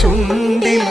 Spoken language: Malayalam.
ചുണ്ടിൽ